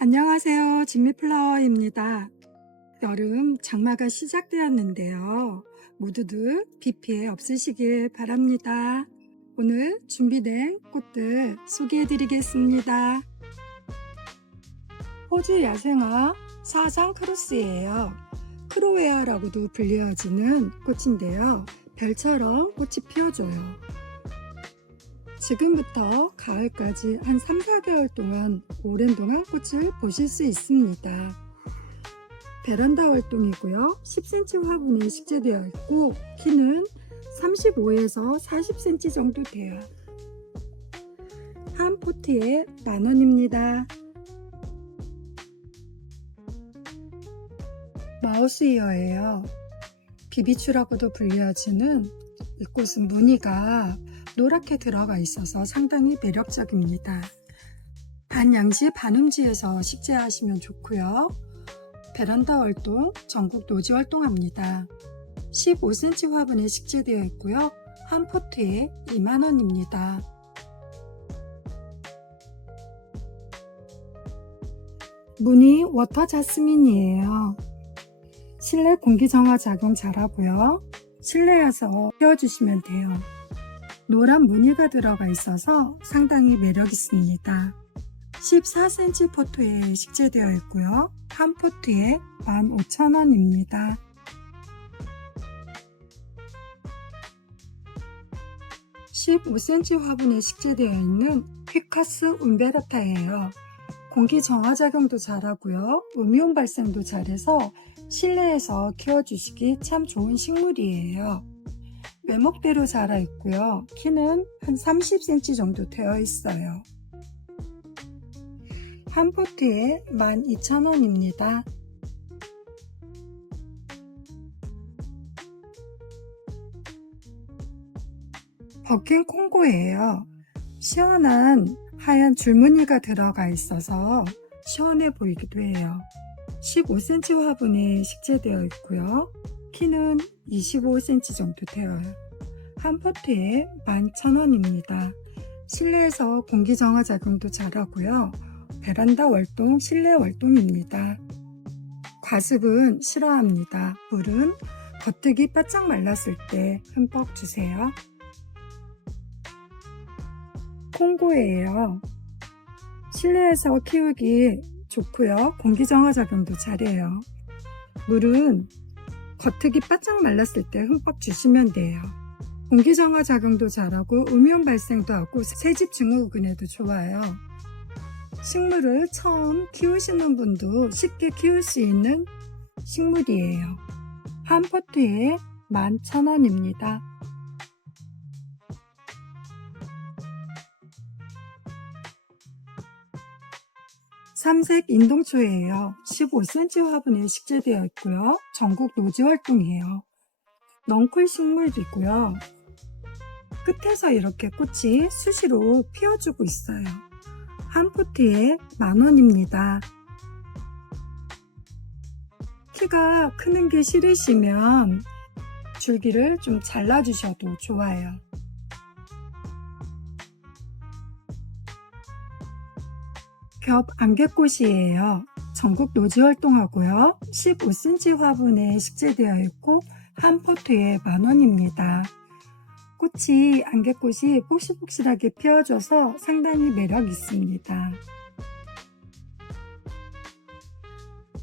안녕하세요. 진미플라워입니다. 여름 장마가 시작되었는데요. 모두들 비 피해 없으시길 바랍니다. 오늘 준비된 꽃들 소개해 드리겠습니다. 호주 야생화 사상 크로스예요. 크로웨어라고도 불려지는 꽃인데요. 별처럼 꽃이 피어줘요. 지금부터 가을까지 한 3, 4개월 동안 오랜 동안 꽃을 보실 수 있습니다. 베란다 활동이고요. 10cm 화분이 식재되어 있고 키는 35에서 40cm 정도 돼요. 한 포트에 만원입니다. 마우스 이어예요. 비비추라고도 불려지는 이 꽃은 무늬가 노랗게 들어가 있어서 상당히 매력적입니다. 반양지 반음지에서 식재하시면 좋고요. 베란다 활동, 전국 노지 활동합니다. 15cm 화분에 식재되어 있고요. 한 포트에 2만원입니다. 무늬 워터 자스민이에요. 실내 공기 정화 작용 잘하고요. 실내에서 띄워주시면 돼요. 노란 무늬가 들어가 있어서 상당히 매력 있습니다. 14cm 포트에 식재되어 있고요. 한 포트에 15,000원입니다. (15cm) 화분에 식재되어 있는 휘카스 움베라타예요. 공기 정화 작용도 잘하고요. 음이온 발생도 잘해서 실내에서 키워주시기 참 좋은 식물이에요. 외목대로 자라 있고요. 키는 한 30cm 정도 되어 있어요. 한 포트에 12,000원입니다. 버킨 콩고예요. 시원한 하얀 줄무늬가 들어가 있어서 시원해 보이기도 해요. 15cm 화분에 식재되어 있고요. 키는 25cm 정도 되어요. 한 포트에 11,000원입니다. 실내에서 공기 정화 작용도 잘하고요. 베란다 월동, 실내 월동입니다. 과습은 싫어합니다. 물은 겉흙이 바짝 말랐을 때 흠뻑 주세요. 콩고예요. 실내에서 키우기 좋고요. 공기 정화 작용도 잘해요. 물은 겉흙이 바짝 말랐을 때 흠뻑 주시면 돼요. 공기 정화 작용도 잘하고 음이온 발생도 하고 새집 증후군에도 좋아요. 식물을 처음 키우시는 분도 쉽게 키울 수 있는 식물이에요. 한 포트에 11,000원입니다. 삼색 인동초예요. 15cm 화분에 식재되어 있고요. 전국 노지 활동이에요. 넝쿨 식물이고요. 끝에서 이렇게 꽃이 수시로 피어주고 있어요. 한 포트에 만원입니다. 키가 크는 게 싫으시면 줄기를 좀 잘라주셔도 좋아요. 겹 안개꽃이에요. 전국 노지 활동하고요. 15cm 화분에 식재되어 있고 한 포트에 만원입니다. 꽃이 안개꽃이 폭실폭실하게 피어줘서 상당히 매력 있습니다.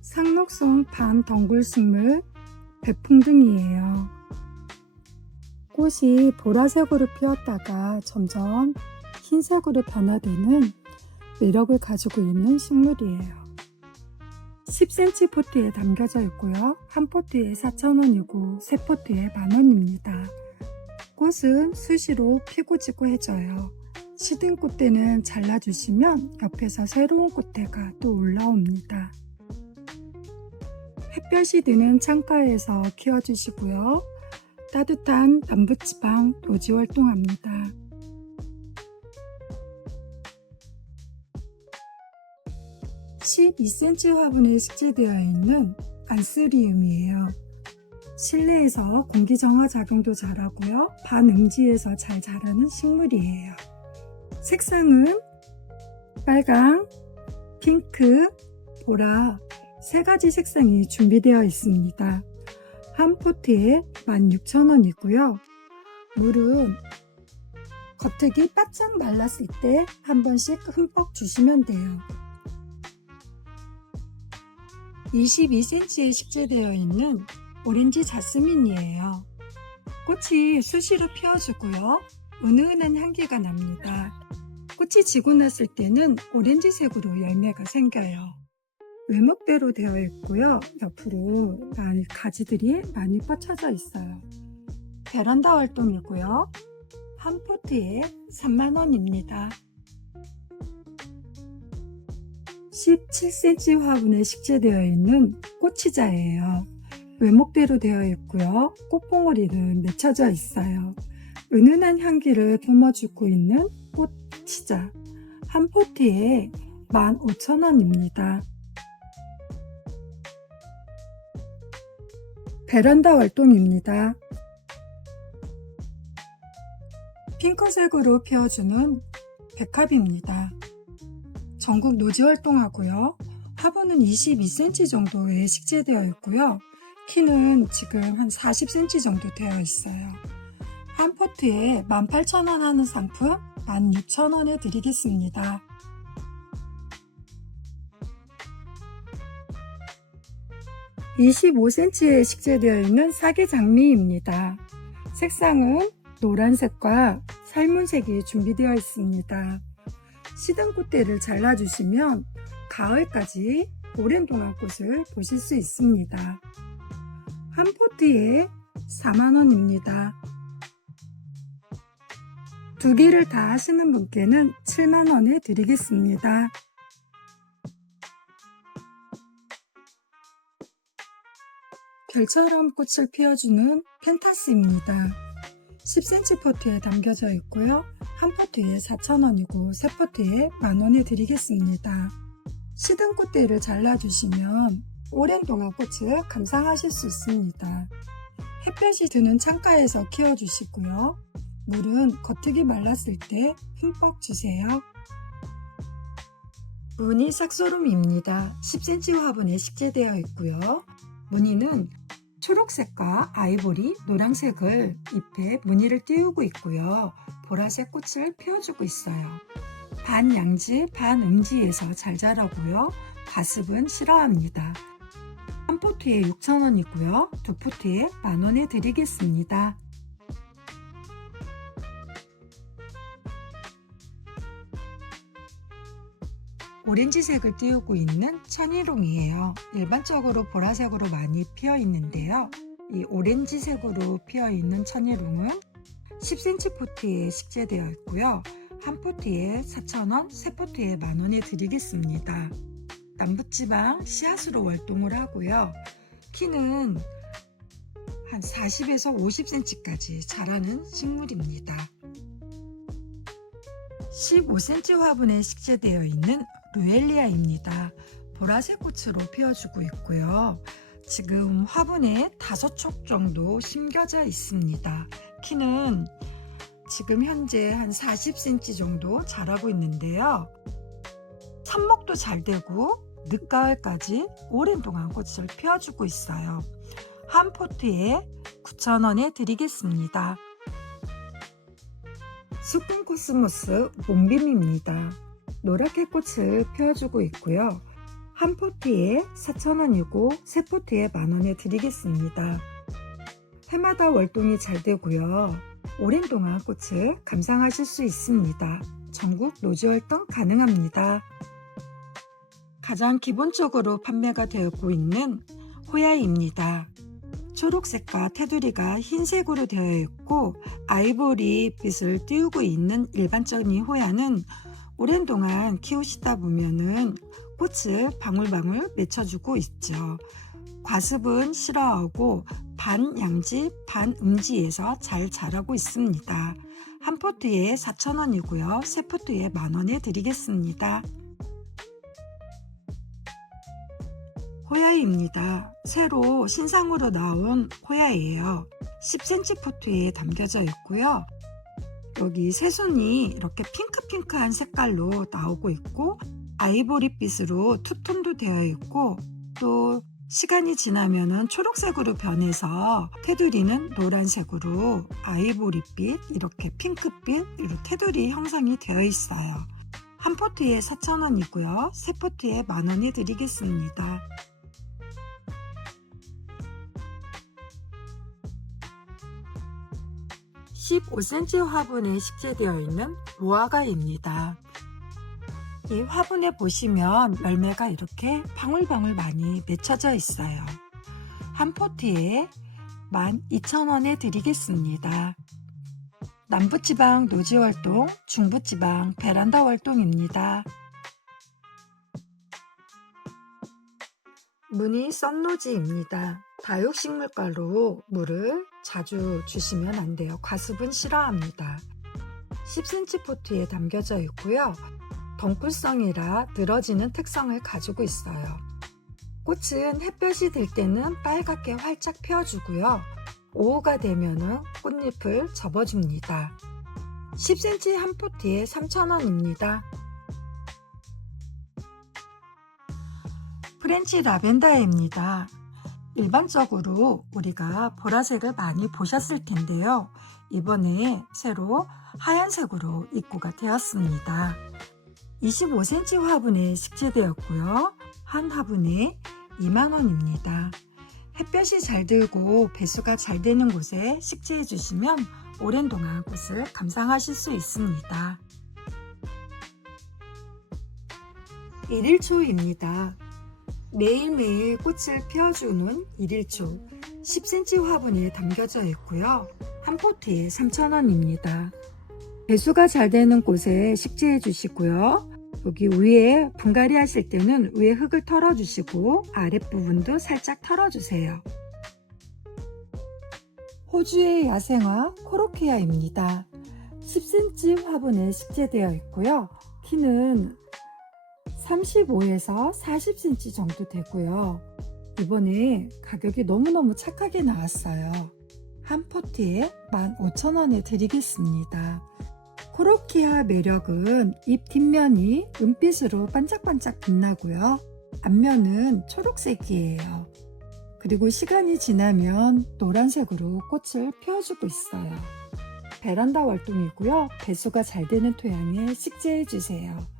상록송 반덩굴식물 배풍등이에요. 꽃이 보라색으로 피었다가 점점 흰색으로 변화되는 매력을 가지고 있는 식물이에요. 10cm 포트에 담겨져 있고요. 한 포트에 4,000원이고 세 포트에 만원입니다. 꽃은 수시로 피고 지고 해져요. 시든 꽃대는 잘라주시면 옆에서 새로운 꽃대가 또 올라옵니다. 햇볕이 드는 창가에서 키워주시고요. 따뜻한 남부지방 노지 활동합니다. 12cm 화분에 식재되어 있는 안스리움이에요. 실내에서 공기 정화 작용도 잘하고요. 반음지에서 잘 자라는 식물이에요. 색상은 빨강, 핑크, 보라 세 가지 색상이 준비되어 있습니다. 한 포트에 16,000원이고요. 물은 겉흙이 바짝 말랐을 때 한 번씩 흠뻑 주시면 돼요. 22cm에 식재되어 있는 오렌지 자스민이에요. 꽃이 수시로 피어주고요. 은은한 향기가 납니다. 꽃이 지고 났을 때는 오렌지색으로 열매가 생겨요. 외목대로 되어 있고요. 옆으로 가지들이 많이 뻗쳐져 있어요. 베란다 활동이고요. 한 포트에 3만원입니다. 17cm 화분에 식재되어 있는 꽃치자예요. 외목대로 되어 있고요. 꽃봉오리는 맺혀져 있어요. 은은한 향기를 품어주고 있는 꽃치자. 한 포트에 15,000원입니다. 베란다 활동입니다. 핑크색으로 피어주는 백합입니다. 전국 노지 활동하고요. 화분은 22cm 정도에 식재되어 있고요. 키는 지금 한 40cm 정도 되어 있어요. 한 포트에 18,000원 하는 상품 16,000원에 드리겠습니다. (25cm에) 식재되어 있는 사계 장미입니다. 색상은 노란색과 살문색이 준비되어 있습니다. 시든 꽃대를 잘라주시면 가을까지 오랜 동안 꽃을 보실 수 있습니다. 한 포트에 4만원입니다. 두 개를 다 하시는 분께는 7만원에 드리겠습니다. 별처럼 꽃을 피워주는 펜타스입니다. 10cm 포트에 담겨져 있고요. 한 포트에 4,000원이고 세 포트에 만원에 드리겠습니다. 시든 꽃대를 잘라주시면 오랜 동안 꽃을 감상하실 수 있습니다. 햇볕이 드는 창가에서 키워주시고요. 물은 겉흙이 말랐을 때 흠뻑 주세요. 무늬 삭소름입니다. 10cm 화분에 식재되어 있고요. 무늬는 초록색과 아이보리, 노란색을 잎에 무늬를 띄우고 있고요. 보라색 꽃을 피워주고 있어요. 반 양지, 반 음지에서 잘 자라고요. 가습은 싫어합니다. 한 포트에 6,000원이고요. 두 포트에 만원에 드리겠습니다. 오렌지색을 띄우고 있는 천일홍이에요. 일반적으로 보라색으로 많이 피어 있는데요. 이 오렌지색으로 피어 있는 천일홍은 10cm 포트에 식재되어 있고요. 한 포트에 4,000원, 세 포트에 만원에 드리겠습니다. 남부지방 씨앗으로 활동을 하고요. 키는 한 40에서 50cm까지 자라는 식물입니다. 15cm 화분에 식재되어 있는 루엘리아입니다. 보라색 꽃으로 피어주고 있고요. 지금 화분에 다섯 촉 정도 심겨져 있습니다. 키는 지금 현재 한 40cm 정도 자라고 있는데요. 삽목도 잘 되고 늦가을까지 오랜 동안 꽃을 피워주고 있어요. 한 포트에 9,000원에 드리겠습니다. 수분 코스모스 몬빔입니다. 노랗게 꽃을 피워주고 있고요. 한 포트에 4,000원이고 세 포트에 만원에 드리겠습니다. 해마다 월동이 잘 되고요. 오랜 동안 꽃을 감상하실 수 있습니다. 전국 노지 활동 가능합니다. 가장 기본적으로 판매가 되고 있는 호야입니다. 초록색과 테두리가 흰색으로 되어 있고 아이보리 빛을 띄우고 있는 일반적인 호야는 오랜 동안 키우시다 보면은 꽃을 방울방울 맺혀주고 있죠. 과습은 싫어하고 반 양지 반 음지에서 잘 자라고 있습니다. 한 포트에 4,000원이고요. 세 포트에 만원에 드리겠습니다. 호야입니다. 새로 신상으로 나온 호야예요. 10cm 포트에 담겨져 있고요. 여기 새순이 이렇게 핑크핑크한 색깔로 나오고 있고 아이보리빛으로 투톤도 되어 있고 또 시간이 지나면은 초록색으로 변해서 테두리는 노란색으로 아이보리빛 이렇게 핑크빛 이렇게 테두리 형성이 되어 있어요. 한 포트에 4,000원이고요. 세 포트에 만원에 드리겠습니다. 15cm 화분에 식재되어 있는 무화과입니다. 이 화분에 보시면 열매가 이렇게 방울방울 많이 맺혀져 있어요. 한 포트에 12,000원에 드리겠습니다. 남부지방 노지월동, 중부지방 베란다 월동입니다. 무늬 썬노지입니다. 다육식물가로 물을 자주 주시면 안 돼요. 과습은 싫어합니다. 10cm 포트에 담겨져 있고요. 덩굴성이라 늘어지는 특성을 가지고 있어요. 꽃은 햇볕이 들 때는 빨갛게 활짝 피어주고요. 오후가 되면 꽃잎을 접어줍니다. 10cm 한 포트에 3,000원입니다. 프렌치 라벤더입니다. 일반적으로 우리가 보라색을 많이 보셨을 텐데요. 이번에 새로 하얀색으로 입고가 되었습니다. 25cm 화분에 식재되었고요. 한 화분에 2만원입니다. 햇볕이 잘 들고 배수가 잘 되는 곳에 식재해 주시면 오랜 동안 꽃을 감상하실 수 있습니다. 1일 초입니다. 매일매일 꽃을 피워주는 1일초 10cm 화분에 담겨져 있고요. 한 포트에 3,000원입니다. 배수가 잘 되는 곳에 식재해 주시고요. 여기 위에 분갈이 하실 때는 위에 흙을 털어 주시고 아랫부분도 살짝 털어 주세요. 호주의 야생화 코로케아입니다. 10cm 화분에 식재되어 있고요. 키는 35에서 40cm 정도 되고요. 이번에 가격이 너무너무 착하게 나왔어요. 한 포트에 15,000원에 드리겠습니다. 코로키아 매력은 잎 뒷면이 은빛으로 반짝반짝 빛나고요. 앞면은 초록색이에요. 그리고 시간이 지나면 노란색으로 꽃을 피워주고 있어요. 베란다 월동이고요. 배수가 잘 되는 토양에 식재해 주세요.